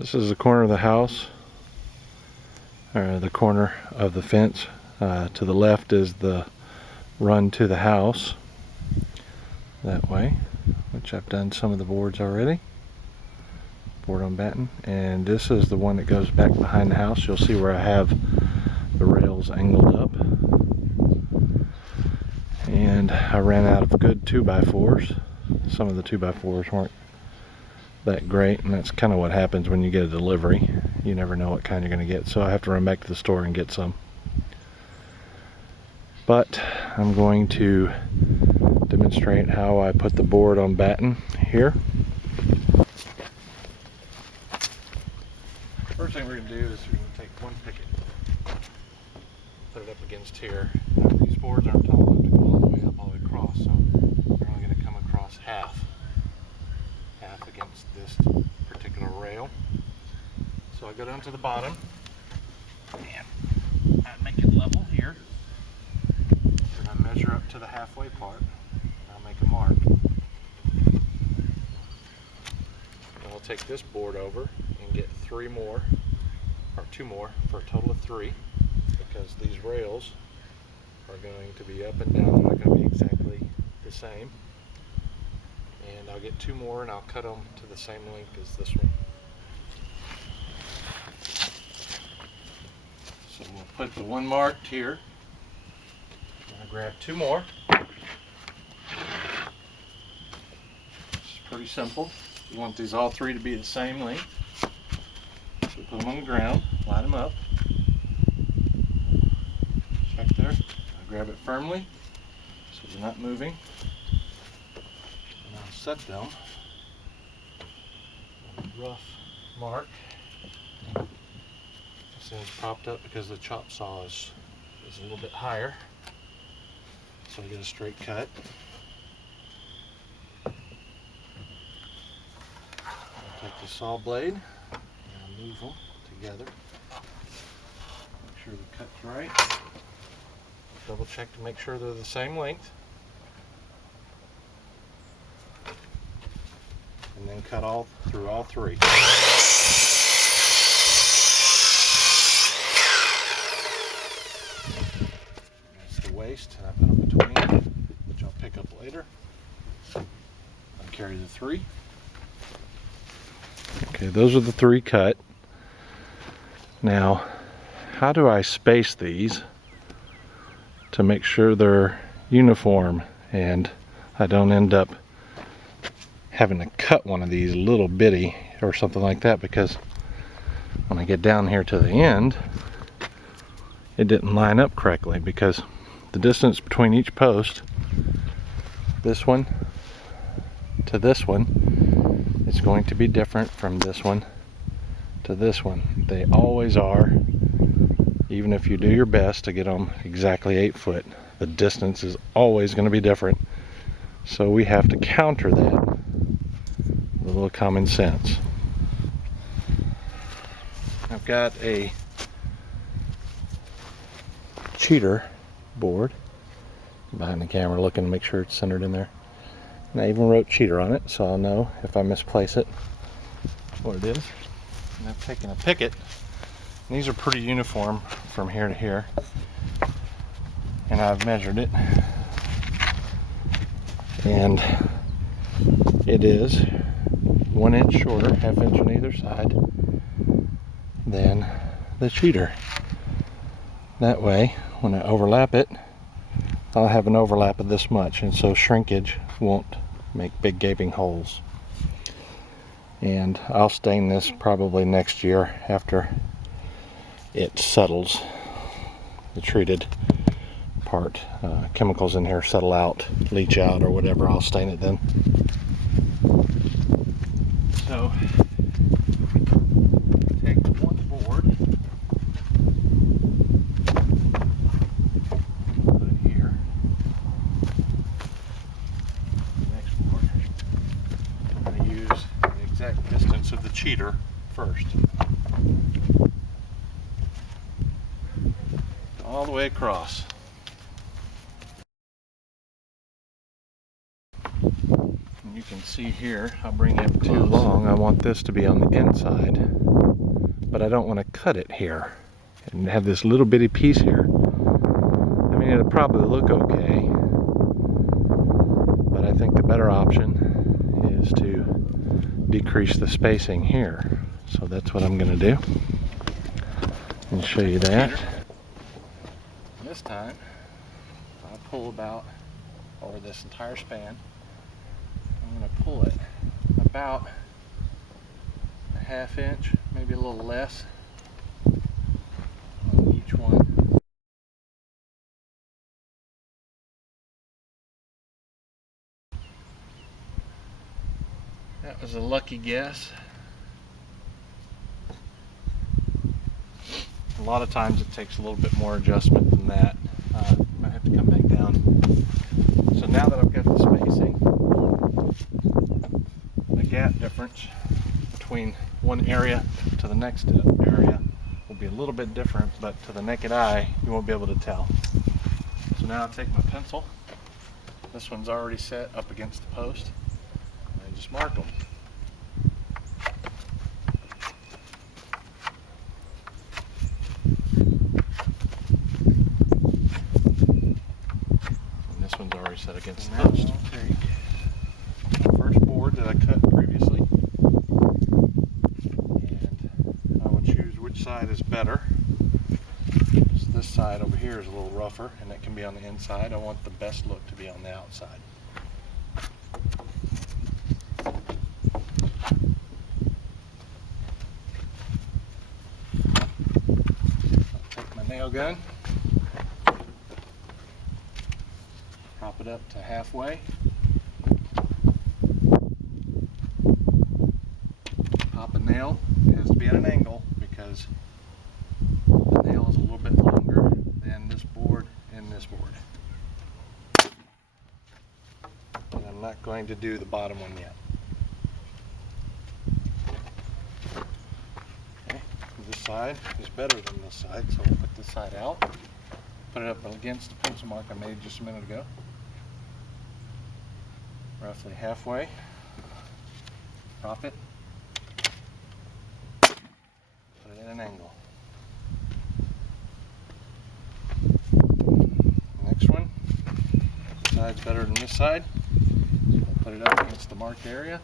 This is the corner of the house, or the corner of the fence. To the left is the run to the house, that way, which I've done some of the boards already. Board on batten. And this is the one that goes back behind the house. You'll see where I have the rails angled up. And I ran out of good 2x4s. Some of the 2x4s weren't that great, and that's kind of what happens when you get a delivery. You never know what kind you're going to get, so I have to run back to the store and get some. But I'm going to demonstrate how I put the board on batten here. First thing we're going to do is we're going to take one picket, put it up against here. Now, these boards aren't tall enough to go all the way up, all the way across, so we're only going to come across half against this particular rail. So I go down to the bottom and I make it level here. Then I measure up to the halfway part. I'll make a mark. Then I'll take this board over and get 3 more, or 2 more, for a total of 3, because these rails are going to be up and down. They're not going to be exactly the same. And I'll get 2 more and I'll cut them to the same length as this one. So we'll put the one marked here. I'll grab 2 more. It's pretty simple. You want these all 3 to be the same length. So put them on the ground, line them up. Check there. I'll grab it firmly so they're not moving. And I'll set them on a rough mark. This thing's propped up because the chop saw is a little bit higher, so I get a straight cut. I'll take the saw blade and I'll move them together. Make sure the cut's right. Double check to make sure they're the same length. And then cut through all 3. That's the waist, and I put them between, which I'll pick up later. I'll carry the 3. Okay, those are the 3 cut. Now, how do I space these to make sure they're uniform and I don't end up having to cut one of these little bitty or something like that, because when I get down here to the end, it didn't line up correctly, because the distance between each post, this one to this one, is going to be different from this one to this one. They always are. Even if you do your best to get them exactly 8 foot, the distance is always going to be different. So we have to counter that with a little common sense. I've got a cheater board behind the camera, looking to make sure it's centered in there. And I even wrote cheater on it, so I'll know if I misplace it what it is. And I've taken a picket. And these are pretty uniform from here to here. And I've measured it. And it is 1 inch shorter, ½ inch on either side, than the cheater. That way, when I overlap it, I'll have an overlap of this much, and so shrinkage won't make big gaping holes. And I'll stain this probably next year after it settles. The treated part, chemicals in here settle out, leach out or whatever. I'll stain it then. So take one board, put it here. The next board, I'm going to use the exact distance of the cheater first. All the way across. You can see here, I'll bring it too long. I want this to be on the inside, but I don't want to cut it here and have this little bitty piece here. I mean, it'll probably look okay, but I think the better option is to decrease the spacing here. So that's what I'm going to do and show you that. This time, I pull about over this entire span. I'm going to pull it about a ½ inch, maybe a little less on each one. That was a lucky guess. A lot of times it takes a little bit more adjustment than that. Might have to come back down. So now that I've got the spacing, the gap difference between one area to the next area will be a little bit different, but to the naked eye you won't be able to tell. So now I'll take my pencil. This one's already set up against the post, and I just mark them. And this one's already set against the post. Take the first board that I cut previously, and I will choose which side is better. This side over here is a little rougher, and it can be on the inside. I want the best look to be on the outside. I'll take my nail gun, prop it up to halfway, pop a nail. It has to be at an angle because the nail is a little bit longer than this board and this board. And I'm not going to do the bottom one yet. Okay, this side is better than this side, so we'll put this side out. Put it up against the pencil mark I made just a minute ago. Roughly halfway. Prop it. Put it at an angle. Next one. This side's better than this side. So I'll put it up against the marked area.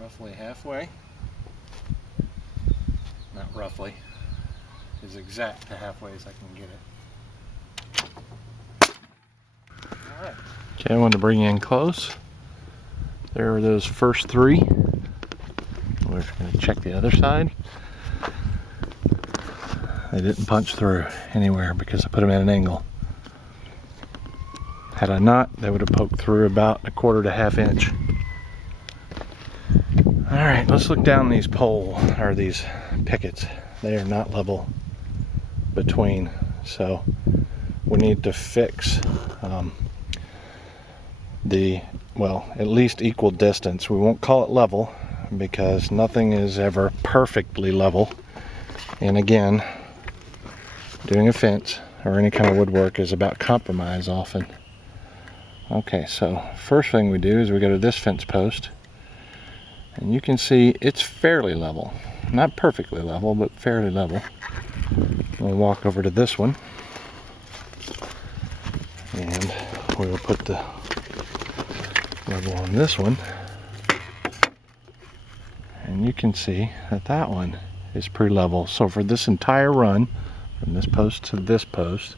Roughly halfway. Not roughly. As exact to halfway as I can get it. Alright. Okay, I wanted to bring you in close. There are those first three. We're going to check the other side. They didn't punch through anywhere because I put them at an angle. Had I not, they would have poked through about 1/4 to ½ inch. Alright, let's look down these these pickets. They are not level between, so we need to fix at least equal distance. We won't call it level because nothing is ever perfectly level. And again, doing a fence or any kind of woodwork is about compromise often. Okay, so first thing we do is we go to this fence post, and you can see it's fairly level. Not perfectly level, but fairly level. We'll walk over to this one, and we will put the level on this one, and you can see that that one is pretty level. So for this entire run, from this post to this post,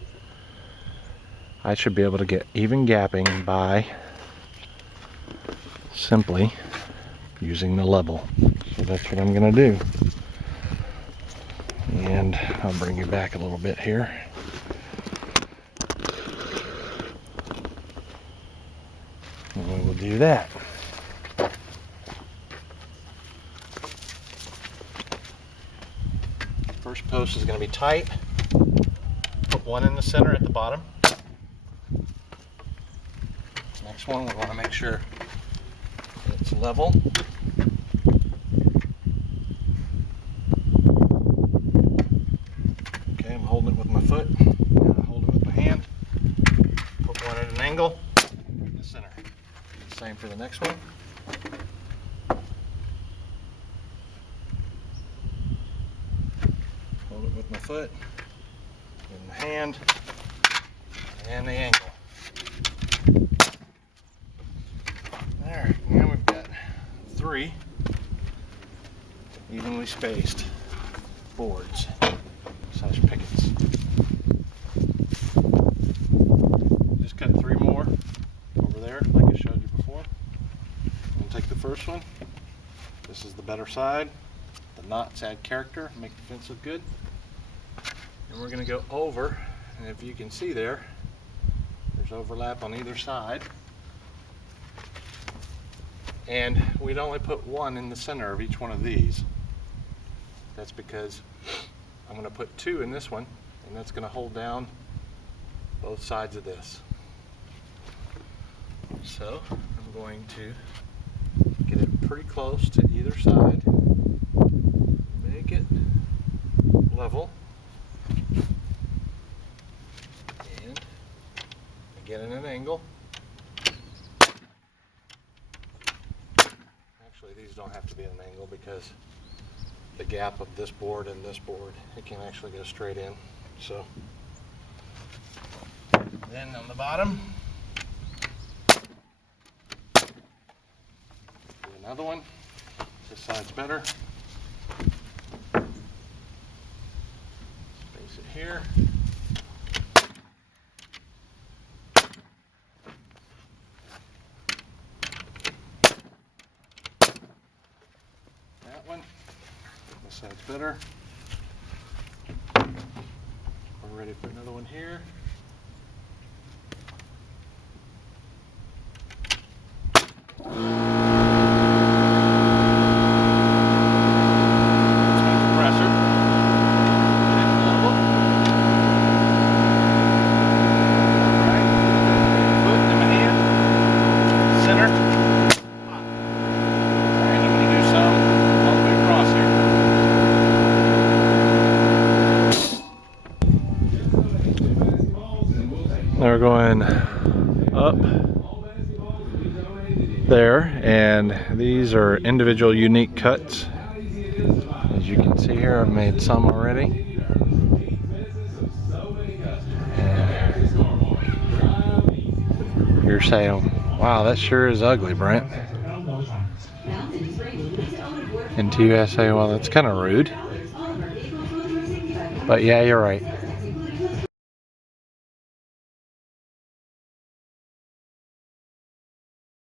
I should be able to get even gapping by simply using the level. So that's what I'm going to do. And I'll bring you back a little bit here. And we will do that. First post is going to be tight. Put one in the center at the bottom. Next one, we want to make sure it's level. Okay, I'm holding it with my foot. Now I hold it with my hand. Put one at an angle. In the center. Same for the next one. Hold it with my foot, in the hand, and the angle. There, now we've got 3 evenly spaced boards / pickets. Just cut 3 more over there like I showed you before. I'm going to take the first one. This is the better side. The knots add character, make the fence look good. And we're going to go over, and if you can see there's overlap on either side. And we'd only put 1 in the center of each one of these. That's because I'm going to put 2 in this one, and that's going to hold down both sides of this. So I'm going to get it pretty close to either side, make it level, and get in an angle. Actually, these don't have to be at an angle because the gap of this board and this board, it can actually go straight in. So then on the bottom, do another one. This side's better. Space it here. That one. This side's better. We're ready for another one here. Now we're going up there, and these are individual unique cuts. As you can see here, I've made some already. And you're saying, wow, that sure is ugly, Brent. And to you I say, well, that's kind of rude. But yeah, you're right.